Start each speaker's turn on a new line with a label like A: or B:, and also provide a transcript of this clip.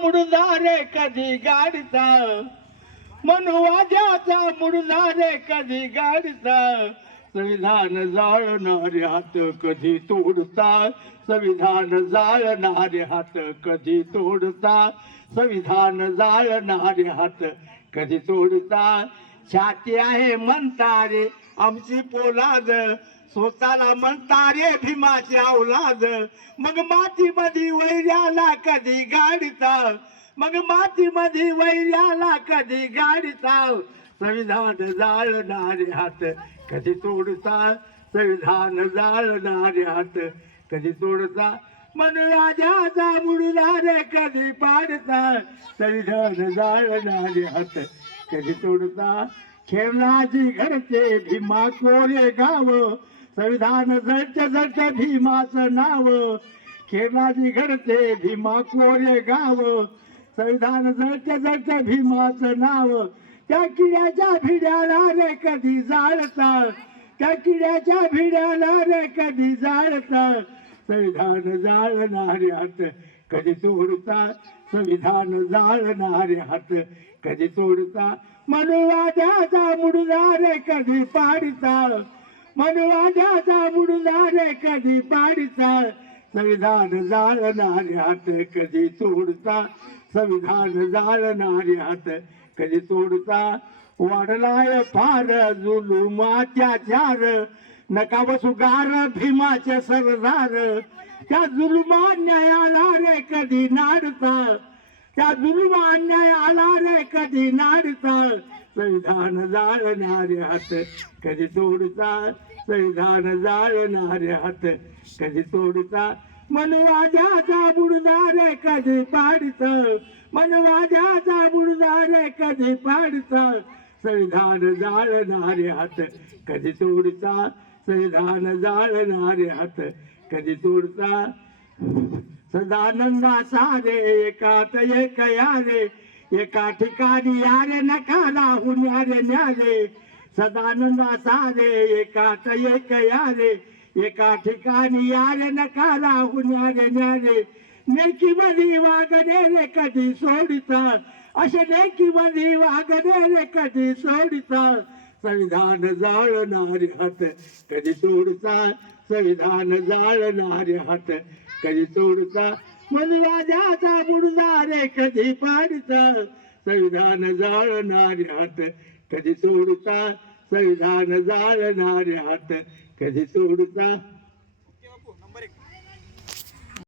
A: मुडदा रे कधी गाडीचा? मनवाजाचा मुडदा रे कधी गाडीचा? संविधान जाळणारे हात कधी तोडता? संविधान जाळणारे हात कधी तोडता? संविधान जाळणारे हात कधी तोडता? छाती आहे म्हणता रे आमची पोलाद स्वतःला म्हणता रे भीमाची औलाद. मग मातीमध्ये वैर्याला कधी गाडीता मग मातीमध्ये वैर्याला कधी गाडीता संविधान जाळणारे हात कधी तोडता? संविधान जाळणारे हात कधी तोडता? मन राजाचा मुडदार कधी पाडता? संविधान जाळणारे हात कधी तोडता? खेळणाची घरचे भीमा कोरे गाव. संविधान जळत जळत भीमाचं नाव. खेळणाची घरचे भीमा कोरे गाव. संविधान जळत जळत भीमाचं नाव. त्या किड्याच्या भिड्याला रे कधी जाळतात त्या किड्याच्या भिड्याला रे कधी जाळतात संविधान जाळणारे हात. कधी तोडता संविधान जाळणारे हात. कधी तोडता मनुवाद्याचा मुडदा रे कधी पाडता मनुवाद्याचा मुडदा रे कधी पाडता संविधान जाळणारे हात. कधी तोडता संविधान जाळणारे हात. कधी तोडता वाढलाय फार जुलुमाच्या चार नका बसू गार भीमाचे सरदार. त्या जुलमा न्यायाला रे कधी नाडता. त्या जुलमा अन्यायाला रे कधी नाडता. संविधान जाळणारे हात कधी तोडता. संविधान जाळणारे हात कधी तोडता. मनवाजाचा बुडदा रे कधी पाडत. मनवाजाचा बुडदा रे कधी पाडत. संविधान जाळणारे हात कधी तोडता. संविधान जाळणारे हात कधी तोडता सदानंदा सारे एकात एक यारे एका ठिकाणी यारे नका राहून यारे न्यारे. सदानंदा सारे एकात एक यारे एका ठिकाणी यारे नका राहून यारे न्यारे. नेकी मधी वागणे रे कधी सोडितात असे नेकी मधी वागणे रे कधी सोडितात संविधान जाळणारे हात. कधी तोडता संविधान जाळणारे हात. कधी तोडता मनवाजाचा बुडदा रे कधी पाडता संविधान जाळणारे हात. कधी तोडता संविधान जाळणारे हात. कधी तोडता